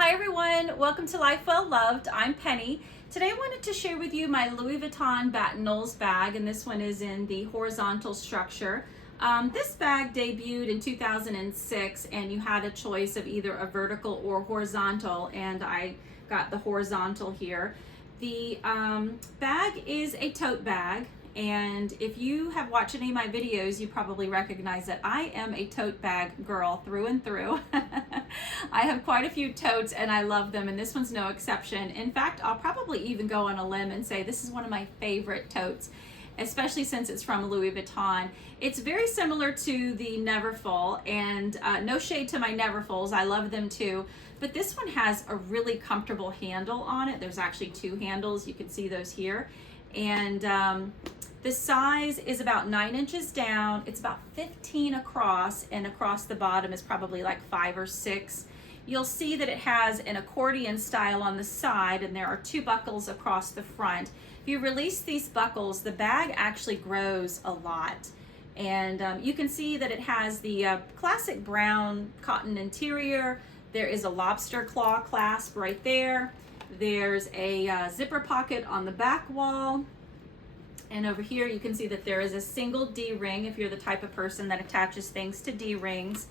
Hi everyone, welcome to Life Well Loved. I'm Penny. Today I wanted to share with you my Louis Vuitton Batignolles bag, and this one is in the horizontal structure. This bag debuted in 2006, and you had a choice of either a vertical or horizontal, and I got the horizontal here. The bag is a tote bag, and if you have watched any of my videos, you probably recognize that I am a tote bag girl through and through. I have quite a few totes and I love them, and this one's no exception. In fact, I'll probably even go on a limb and say this is one of my favorite totes, especially since it's from Louis Vuitton. It's very similar to the Neverfull, and no shade to my Neverfulls, I love them too, but this one has a really comfortable handle on it. There's actually two handles, you can see those here, and the size is about 9 inches down, it's about 15 across, and across the bottom is probably like 5 or 6. You'll see that it has an accordion style on the side, and there are 2 buckles across the front. If you release these buckles, the bag actually grows a lot. And you can see that it has the classic brown cotton interior. There is a lobster claw clasp right there. There's a zipper pocket on the back wall. And over here you can see that there is a single D-ring if you're the type of person that attaches things to D-rings.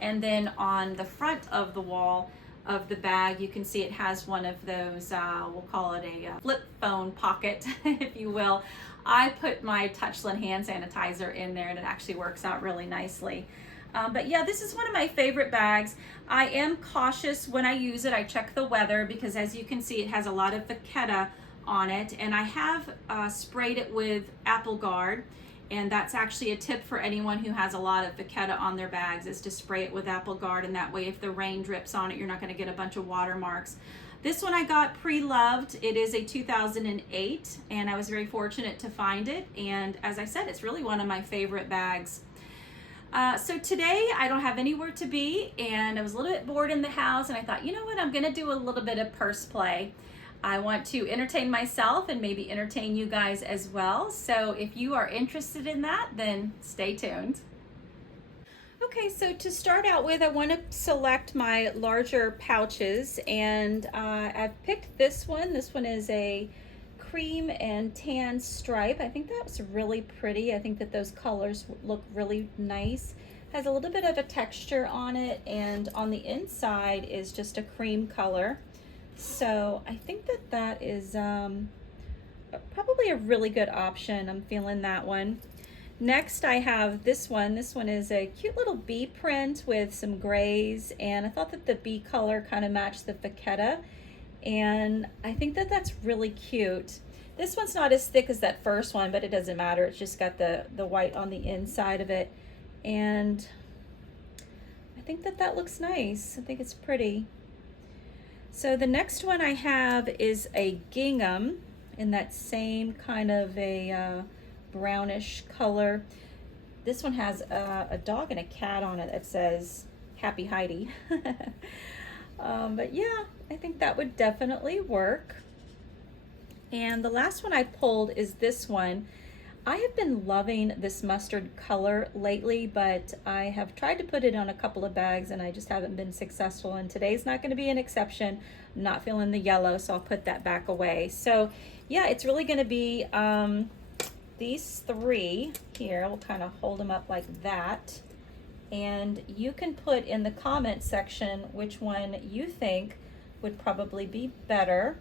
And then on the front of the wall of the bag, you can see it has one of those, we'll call it a flip phone pocket, if you will. I put my Touchland hand sanitizer in there, and it actually works out really nicely. But yeah, this is one of my favorite bags. I am cautious when I use it. I check the weather because, as you can see, it has a lot of vachetta on it, and I have sprayed it with Apple Guard, and that's actually a tip for anyone who has a lot of vachetta on their bags, is to spray it with Apple Guard, and that way if the rain drips on it, you're not going to get a bunch of watermarks. This one I got pre-loved. It is a 2008, and I was very fortunate to find it, and as I said, it's really one of my favorite bags. So today I don't have anywhere to be, and I was a little bit bored in the house, and I thought, you know what, I'm going to do a little bit of purse play. I want to entertain myself and maybe entertain you guys as well. So if you are interested in that, then stay tuned. Okay, so to start out with, I want to select my larger pouches, and I've picked this one. This one is a cream and tan stripe. I think that's really pretty. I think that those colors look really nice. Has a little bit of a texture on it, and on the inside is just a cream color. So I think that that is probably a really good option. I'm feeling that one. Next I have this one. This one is a cute little bee print with some grays, and I thought that the bee color kind of matched the vachetta, and I think that that's really cute. This one's not as thick as that first one, but it doesn't matter. It's just got the white on the inside of it, and I think that that looks nice. I think it's pretty. So the next one I have is a gingham in that same kind of a brownish color. This one has a dog and a cat on it that says Happy Heidi. But yeah, I think that would definitely work. And the last one I pulled is this one. I have been loving this mustard color lately, but I have tried to put it on a couple of bags and I just haven't been successful, and today's not going to be an exception. I'm not feeling the yellow, so I'll put that back away. So yeah, it's really going to be these 3 here. We'll kind of hold them up like that, and you can put in the comment section which one you think would probably be better.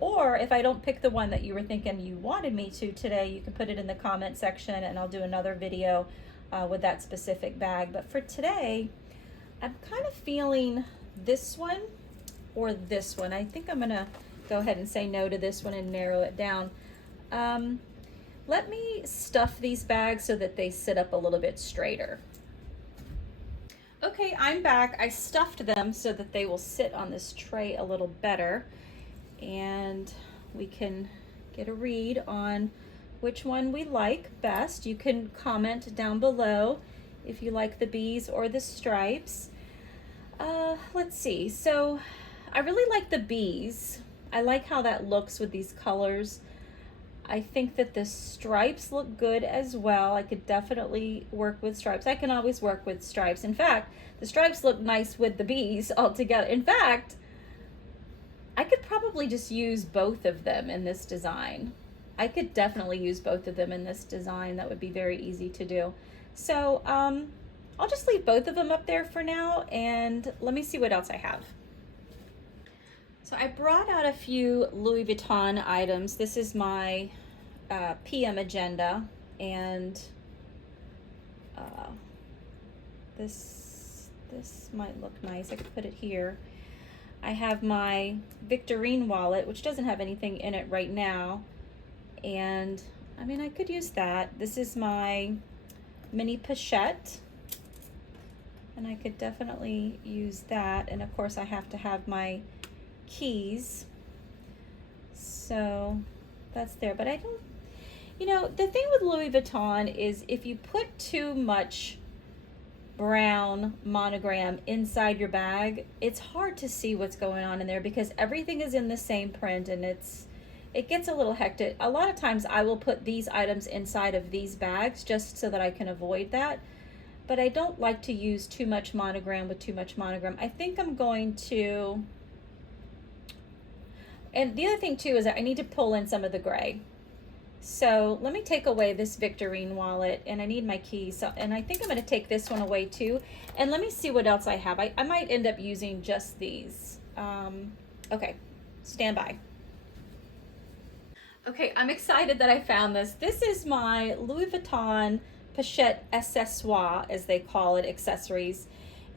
Or if I don't pick the one that you were thinking you wanted me to today, you can put it in the comment section and I'll do another video with that specific bag. But for today, I'm kind of feeling this one or this one. I think I'm gonna go ahead and say no to this one and narrow it down. Let me stuff these bags so that they sit up a little bit straighter. Okay, I'm back. I stuffed them so that they will sit on this tray a little better, and we can get a read on which one we like best. You can comment down below if you like the bees or the stripes. Let's see. So I really like the bees. I like how that looks with these colors. I think that the stripes look good as well. I could definitely work with stripes. I can always work with stripes. In fact, the stripes look nice with the bees altogether. In fact, I could probably just use both of them in this design. I could definitely use both of them in this design. That would be very easy to do. So I'll just leave both of them up there for now, and let me see what else I have. So I brought out a few Louis Vuitton items. This is my PM agenda, and this might look nice. I could put it here. I have my Victorine wallet, which doesn't have anything in it right now, and I mean, I could use that. This is my mini pochette, and I could definitely use that. And of course I have to have my keys, so that's there. But I don't, you know, the thing with Louis Vuitton is if you put too much brown monogram inside your bag, it's hard to see what's going on in there because everything is in the same print, and it gets a little hectic. A lot of times I will put these items inside of these bags just so that I can avoid that, but I don't like to use too much monogram with too much monogram. I think I'm going to, and the other thing too is that I need to pull in some of the gray. So let me take away this Victorine wallet, and I need my keys. So, and I think I'm going to take this one away too. And let me see what else I have. I might end up using just these. Okay, stand by. Okay, I'm excited that I found this. This is my Louis Vuitton Pochette Accessoire, as they call it, accessories.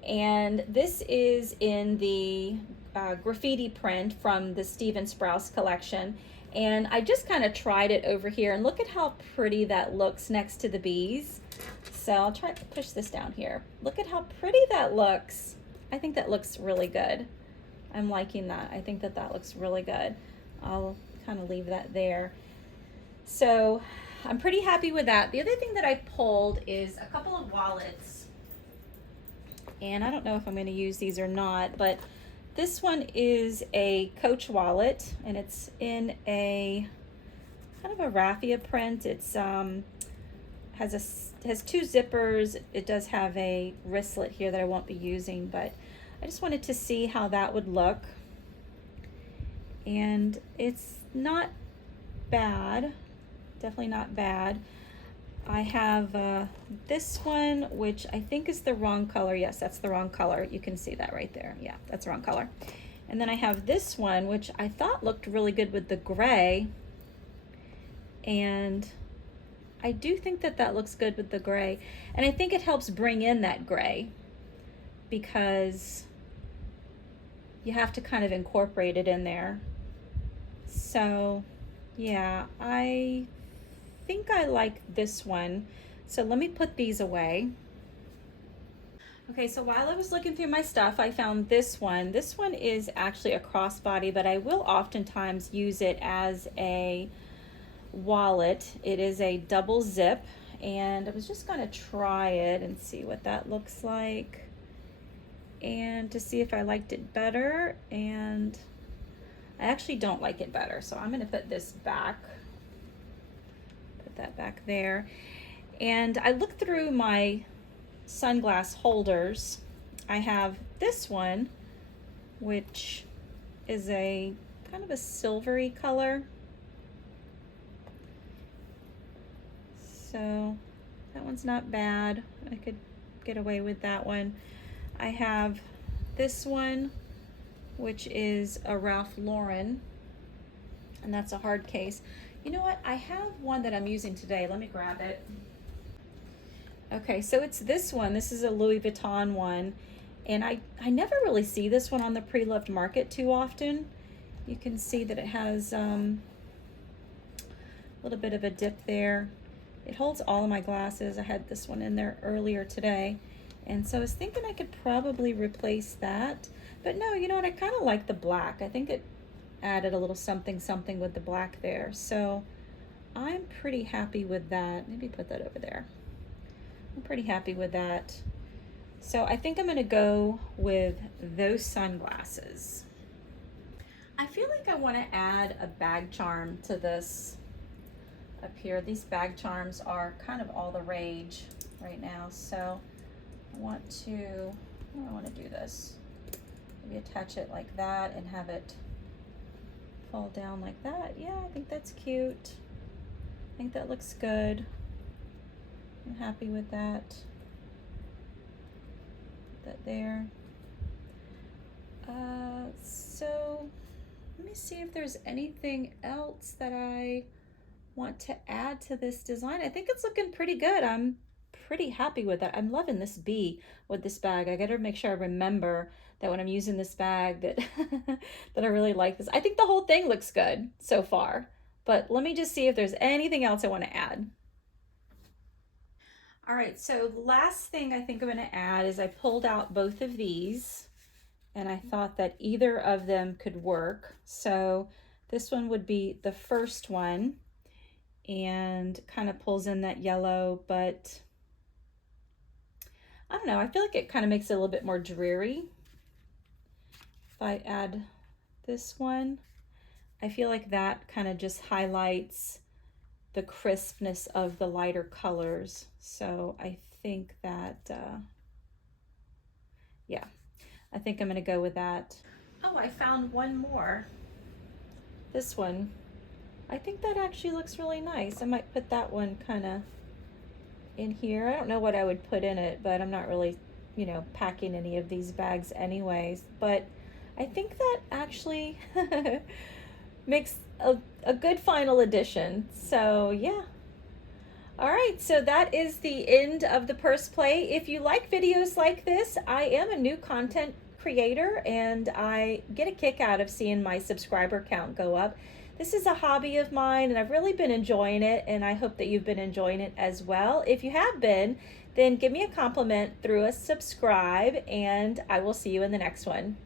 And this is in the graffiti print from the Steven Sprouse collection. And I just kind of tried it over here, and look at how pretty that looks next to the bees. So I'll try to push this down here. Look at how pretty that looks. I think that looks really good. I'm liking that. I think that that looks really good. I'll kind of leave that there. So I'm pretty happy with that. The other thing that I pulled is a couple of wallets. And I don't know if I'm going to use these or not, but this one is a Coach wallet, and it's in a kind of a raffia print. It's has two zippers. It does have a wristlet here that I won't be using, but I just wanted to see how that would look. And it's not bad, definitely not bad. I have this one, which I think is the wrong color. Yes, that's the wrong color. You can see that right there. Yeah, that's the wrong color. And then I have this one, which I thought looked really good with the gray. And I do think that that looks good with the gray. And I think it helps bring in that gray because you have to kind of incorporate it in there. So yeah, I think I like this one. So let me put these away. Okay, so while I was looking through my stuff, I found this one. This one is actually a crossbody, but I will oftentimes use it as a wallet. It is a double zip, and I was just gonna try it and see what that looks like, and to see if I liked it better. And I actually don't like it better, so I'm gonna put this back. That back there. And I looked through my sunglass holders. I have this one, which is a kind of a silvery color. So that one's not bad. I could get away with that one. I have this one, which is a Ralph Lauren, and that's a hard case. You know what? I have one that I'm using today. Let me grab it. Okay, so it's this one. This is a Louis Vuitton one. And I never really see this one on the pre-loved market too often. You can see that it has a little bit of a dip there. It holds all of my glasses. I had this one in there earlier today. And so I was thinking I could probably replace that. But no, you know what? I kind of like the black. I think it added a little something with the black there. So I'm pretty happy with that. Maybe put that over there. I'm pretty happy with that. So I think I'm going to go with those sunglasses. I feel like I want to add a bag charm to this up here. These bag charms are kind of all the rage right now. So I want to, how do I want to do this? Maybe attach it like that and have it fall down like that. Yeah, I think that's cute. I think that looks good. I'm happy with that. Put that there. So let me see if there's anything else that I want to add to this design. I think it's looking pretty good. I'm pretty happy with it. I'm loving this bee with this bag. I gotta make sure I remember that when I'm using this bag that that I really like this. I think the whole thing looks good so far, but let me just see if there's anything else I want to add. All right, so the last thing I think I'm going to add is I pulled out both of these and I thought that either of them could work. So this one would be the first one and kind of pulls in that yellow, but I don't know, I feel like it kind of makes it a little bit more dreary. If I add this one, I feel like that kind of just highlights the crispness of the lighter colors. So I think that, yeah, I think I'm gonna go with that. Oh, I found one more. This one. I think that actually looks really nice. I might put that one kind of in here. I don't know what I would put in it, but I'm not really, packing any of these bags anyways. But I think that actually makes a good final addition. So yeah. All right, so that is the end of the purse play. If you like videos like this, I am a new content creator and I get a kick out of seeing my subscriber count go up. This is a hobby of mine and I've really been enjoying it, and I hope that you've been enjoying it as well. If you have been, then give me a compliment through a subscribe, and I will see you in the next one.